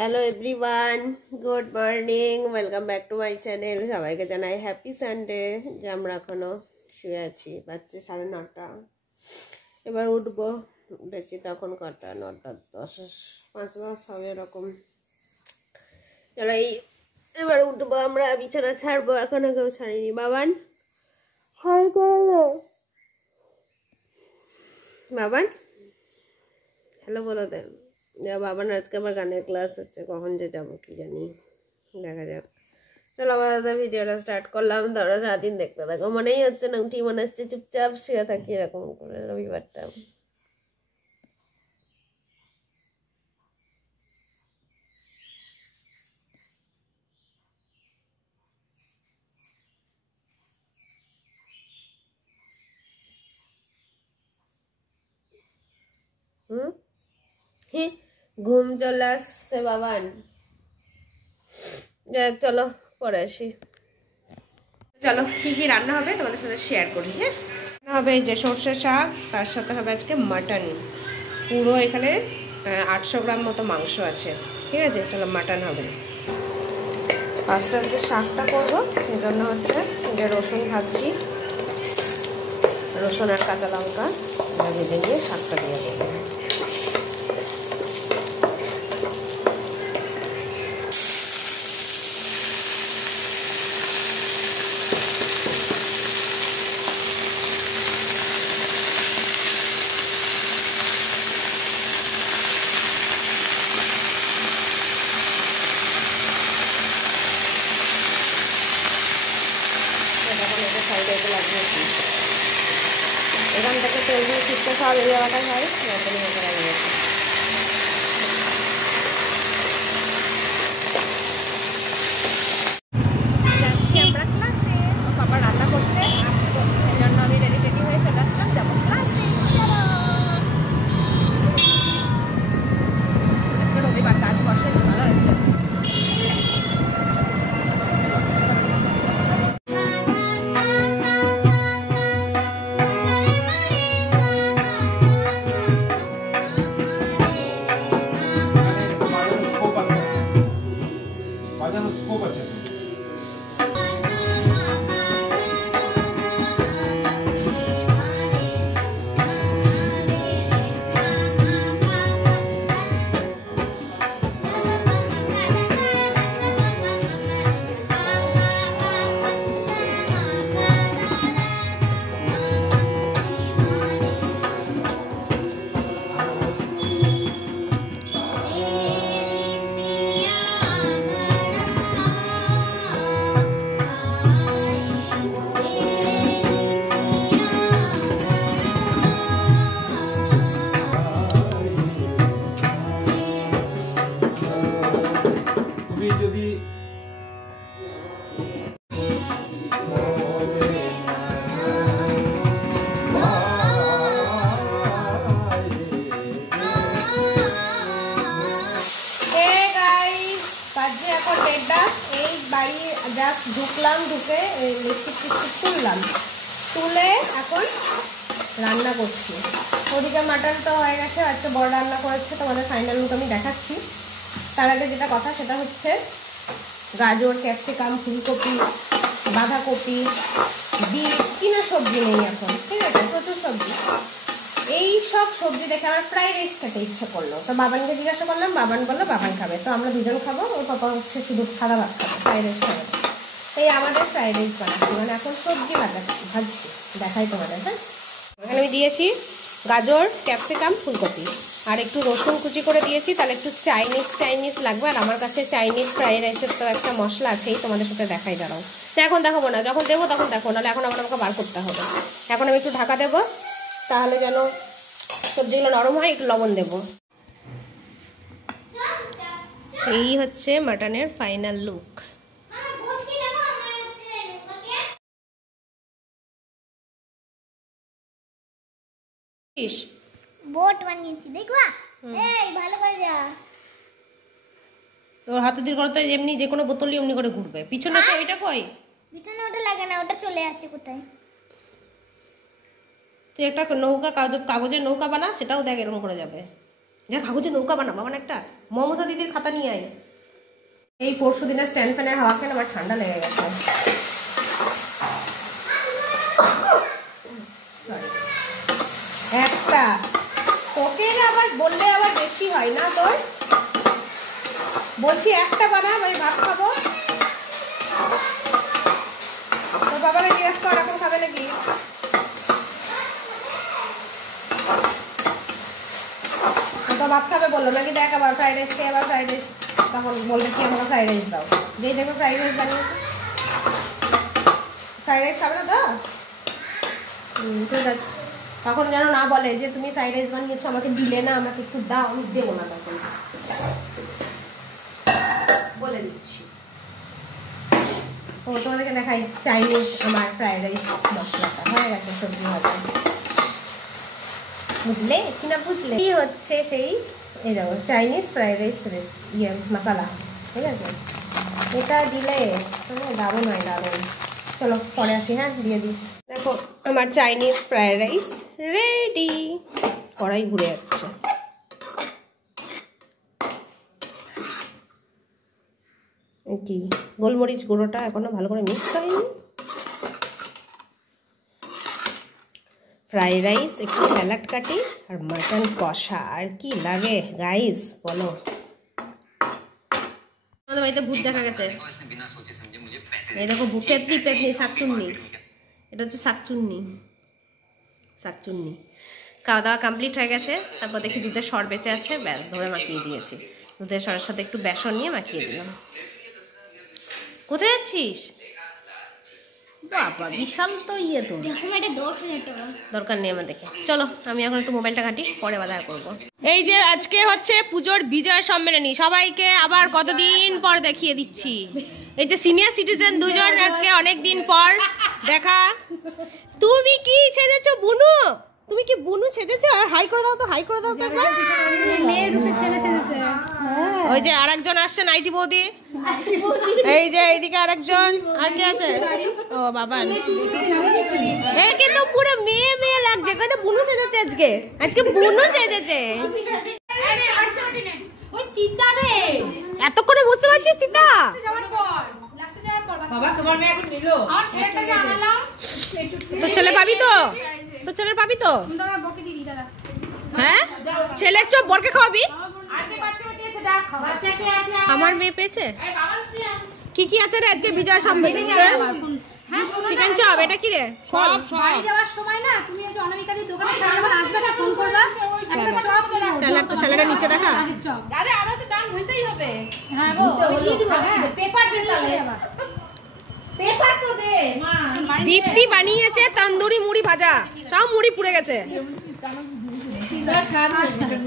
Hello everyone, good morning, welcome back to my channel. সবাইকে জানাই happy Sunday. যে আমরা এখনো শুয়ে আছি, বাচ্চা 9:30। এবার উঠবো, উঠেছি তখন কটা 9:10, 5:10 হবে এরকম। এবার উঠবো আমরা, বিছানা ছাড়বো, এখনো কেউ ছাড়িনি। বাবান হাই করো, বাবান হ্যালো বলো দেন। বাবার আজকে আবার গানের ক্লাস হচ্ছে, কখন যে যাবো কি জানি, দেখা যাক। চলো আবার ভিডিওটা স্টার্ট করলাম। ধরো সারাদিন দেখতে থাকো, মনেই হচ্ছে না উঠি, মনে হচ্ছে চুপচাপ শুয়ে থাকি এরকম করে রবিবারটা। ঘুম চলে আসছে বাবান। যাক চলো পরে আসি। চলো কি কি রান্না হবে তোমাদের সাথে শেয়ার করি। হ্যাঁ, হবে যে সর্ষে শাক, তার সাথে হবে আজকে মাটন। পুরো এখানে 800 গ্রাম মতো মাংস আছে, ঠিক আছে। চলো মাটন হবে। ফার্স্টে হচ্ছে শাকটা করবো, এই জন্য হচ্ছে যে রসুন ভাজছি, রসুন আর কাঁচা লঙ্কা ভেজে নিয়ে শাকটা দিয়ে দেবো। এখান থেকে তেল দিয়ে শিখতে সব এই জায়গাটা হয়, এখনই মতো লাগে গেছে। যাচ্ছি আমরা ক্লাসে, বাবা রান্না করছে, এই জন্য আমি রেডি রেডি হয়ে চলে আসলাম, যাবো ক্লাসে। আজকে রবিবার, কাজ বসে ভালো হয়েছে। জাস্ট ঢুকলাম, ঢুকে লিপস্টিক তুললাম, তুলে এখন রান্না করছি। ওদিকে মাটন তো হয়ে গেছে, আজকে বড় রান্না করেছে, তোমাদের ফাইনাল লুক আমি দেখাচ্ছি। তার আগে যেটা কথা সেটা হচ্ছে গাজর, ক্যাপসিকাম, ফুলকপি, বাঁধাকপি, বিট, কিনা সবজি নেই এখন, ঠিক আছে, প্রচুর সবজি। এই সব সবজি দেখে আমার ফ্রাইড রাইস খেতে ইচ্ছে করলো, তো বাবানকে জিজ্ঞাসা করলাম, বাবান বললো বাবান খাবে, তো আমরা দুজন খাবো, ওর পাপা হচ্ছে শুধু সাদা ভাত খাবে, ফ্রাইড রাইস খাবে। এই আমাদের ফ্রাইড রাইস বানাচ্ছি, মানে এখন সবজি ভাজছি, দেখাই তোমাদের। হ্যাঁ, এখানে আমি দিয়েছি গাজর, ক্যাপসিকাম, ফুলকপি, আর একটু রসুন কুচি করে দিয়েছি, তাহলে একটু চাইনিজ লাগবে। আর আমার কাছে চাইনিজ ফ্রাইড রাইসের তো একটা মশলা আছেই, তোমাদের সাথে দেখাই দাঁড়াও। এখন দেখাবো না, যখন দেবো তখন দেখো, নাহলে এখন আবার আমাকে বার করতে হবে। এখন আমি একটু ঢাকা দেবো, তাহলে যেন সবজিগুলো নরম হয়। একটু লবণ দেবো। এই হচ্ছে মাটনের ফাইনাল লুক। বোট বানিয়েছি, দেখবা? এই ভালো করে যা। তোর হাতে দিয়ে করতে এমনি যে কোনো বোতলই এমনি করে ঘুরবে। পিছনে তো ওইটা কই? পিছনে ওটা লাগে না, ওটা চলে যাচ্ছে কোথায়। তুই একটা নৌকা, কাগজের নৌকা বানা, সেটাও দেখ এরকম করে যাবে। যা কাগজে নৌকা বানাবো মানে একটা মমতা দিদির খাতা নিয়ে আয়। এই পরশু দিনে স্ট্যান্ড ফ্যানের হাওয়া খেলে আমার ঠান্ডা লেগে গেছে। একটা তোকে আবার বললে আবার বেশি হয় না তোর, বলছি একটা বানাব আমি ভাত খাবো। তোর বাবাকে জিজ্ঞেস কর এখন খাবে নাকি। তো ভাত খাবে বললো নাকি, দেখ আবার ফ্রাইড রাইস খেয়ে আবার ফ্রাইড রাইস, তখন বলবে কি আমাকে ফ্রাইড রাইস দাও। যেই দেখো ফ্রাইড রাইস বানিয়েছে, ফ্রাইড রাইস খাবে না তো ঠিক আছে। তখন যেন না বলে যে তুমি ফ্রাইড রাইস বানিয়েছো আমাকে দিলে না, আমাকে একটু দাও, আমি দেবো না তখন বলে দিচ্ছি। ও তোমাদেরকে দেখাই চাইনিজ আমার ফ্রাইড রাইস মশলাটা হয়ে গেছে, সবজি ভাজা, বুঝলে কি না বুঝলে। কি হচ্ছে সেই এই দেখো চাইনিজ ফ্রাইড রাইস ইয়ে মশলা, ঠিক আছে। এটা দিলে দারুণ হয়, দারুণ। চলো পরে আসি, হ্যাঁ দিয়ে দিই। দেখো আমার চাইনিজ ফ্রাইড রাইস রেডি, কড়াই ঘুরে যাচ্ছে। কি গোলমরিচ গুঁড়োটা এখনো ভালো করে মিক্স হয়নি। ফ্রাইড রাইস, একটু স্যালাড কাটি আর মাটন কষা, আর কি লাগে গাইস বলো। আমাদের বাড়িতে ভূত দেখা গেছে, এই দেখো ভূত, পেতনি পেতনি শাকচুন্নি, এটা হচ্ছে শাকচুন্নি, শাকচুন্নি। খাওয়া দাওয়া কমপ্লিট হয়ে গেছে, তারপর দেখি দুধের সর বেঁচে আছে, ব্যাস ধরে মাখিয়ে দিয়েছি। দুধের সরের সাথে একটু বেসন নিয়ে মাখিয়ে দিলাম। কোথায় যাচ্ছিস বাবা, বিশাল তো ইয়ে তো, দরকার নেই আমার দেখে। চলো আমি এখন একটু মোবাইলটা ঘাঁটি, পরে বাধা করবো। এই যে আজকে হচ্ছে পুজোর বিজয় সম্মেলনী, সবাইকে আবার কতদিন পর দেখিয়ে দিচ্ছি। এই যে সিনিয়র সিটিজেন দুজন আজকে অনেক দিন পর দেখা। তুমি কি সেজেছো বুনু? তুমি কি বুনু সেজেছো? আর হাই করে দাও তো, হাই করে দাও তো। মেয়ে রূপে ছেলে সেজেছে। ওই যে আরেকজন আসছে নাইটি বৌদি, এই যে এইদিকে আরেকজন, আর কি আছে? ও বাবা, এই কিন্তু পুরো মেয়ে মেয়ে লাগছে, কত বুনু সেজেছে আজকে, আজকে বুনু সেজেছে। এত করে বুঝতে পারছিস তিতা? তো ছেলে পাবি তো, তো ছেলে পাবি তো, হ্যাঁ ছেলের চপ বরকে খাওয়াবি। আমার মেয়ে পেয়েছে। কি কি আছে রে আজকে বিজয় সম্মেলনে? চিকেন চপ, এটা কি রে? সব বাড়ি যাওয়ার সময় না তুমি এই যে অনামিকাদি দোকানে সামনে আসবে না, ফোন করবা, একটা চপ নিয়ে আসো। স্যালাড তো স্যালাডের নিচে রাখা। আরে আমরা তো দাম হইতেই হবে। হ্যাঁ গো আমি দিয়ে দিব, হ্যাঁ পেপার দে, তাহলে পেপার তো দে মা। দীপ্তি বানিয়েছে তন্দুরি মুড়ি ভাজা, সব মুড়ি পুড়ে গেছে।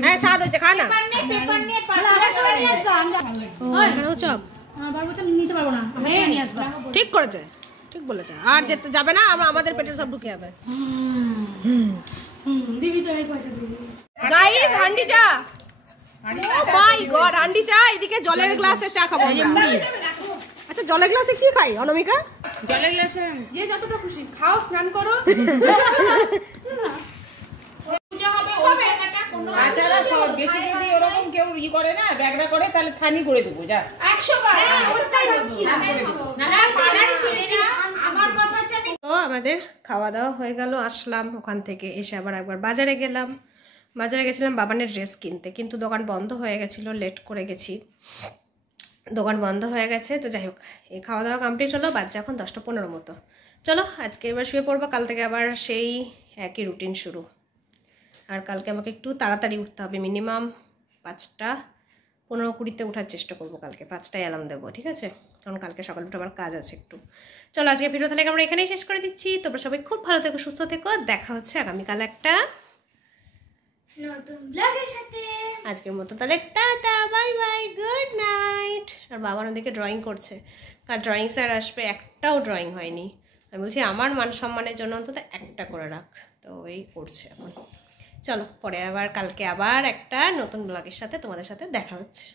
হ্যাঁ স্বাদ হচ্ছে, খা না। পেপার নিয়ে পাশে নিয়ে আসবা, আমরা ওই এখানেও চপ আমার বলতে নিতে পারবো না, আমরা নিয়ে আসবা। ঠিক করেছে, ঠিক বলেছে। আর যেতে যাবে না, আমরা আমাদের পেটে সব ঢুকে যাবে। দিবি তো এই পয়সা দিবি। গাইস হান্ডি চা, ও মাই গড হান্ডি চা। এদিকে জলের গ্লাসে চা খাবো, এই যে মুড়ি। আচ্ছা জলের গ্লাসে কি খাই অনামিকা? জলের গ্লাসে যে যতটা খুশি খাও, স্নান করো। পূজা হবে ওই টাকাটা কোনো আচারা সব বেশি যদি এরকম কেউ ই করে না, ব্যাগরা করে, তাহলে থানি করে দেবো যা 100 বার। ওটাই ভাবছি না, না পাড়ার ছেলেরা আমার কথা চাই। তো আমাদের খাওয়া দাওয়া হয়ে গেল, আসলাম ওখান থেকে, এসে আবার একবার বাজারে গেলাম। বাজারে গেছিলাম বাবানের ড্রেস কিনতে, কিন্তু দোকান বন্ধ হয়ে গেছিলো, লেট করে গেছি, দোকান বন্ধ হয়ে গেছে। তো যাই হোক, এই খাওয়া দাওয়া কমপ্লিট হলো, বাচ্চা এখন 10:15 মতো। চলো আজকে এবার শুয়ে পড়বো, কাল থেকে আবার সেই একই রুটিন শুরু। আর কালকে আমাকে একটু তাড়াতাড়ি উঠতে হবে, মিনিমাম 5:15-20 উঠার চেষ্টা করবো কালকে, 5টায় অ্যালার্ম দেবো, ঠিক আছে? কারণ কালকে সকাল উঠে আবার কাজ আছে একটু। চলো আজকে ভিডিও তাহলে আমরা এখানেই শেষ করে দিচ্ছি। তোমরা সবাই খুব ভালো থেকো, সুস্থ থেকো, দেখা হচ্ছে আগামীকাল একটা নতুন ব্লগের সাথে। আজকের মতো তাহলে tata, bye bye, good night. আর বাবা ওদিকে ড্রয়িং করছে, কার ড্রয়িং স্যার আসবে, একটাও ড্রয়িং হয়নি। আমি বলছি আমার মান সম্মানের জন্য অন্তত একটা করে রাখ, তো এই করছে এখন। চলো পরে আবার কালকে আবার একটা নতুন ব্লগের সাথে তোমাদের সাথে দেখা হচ্ছে।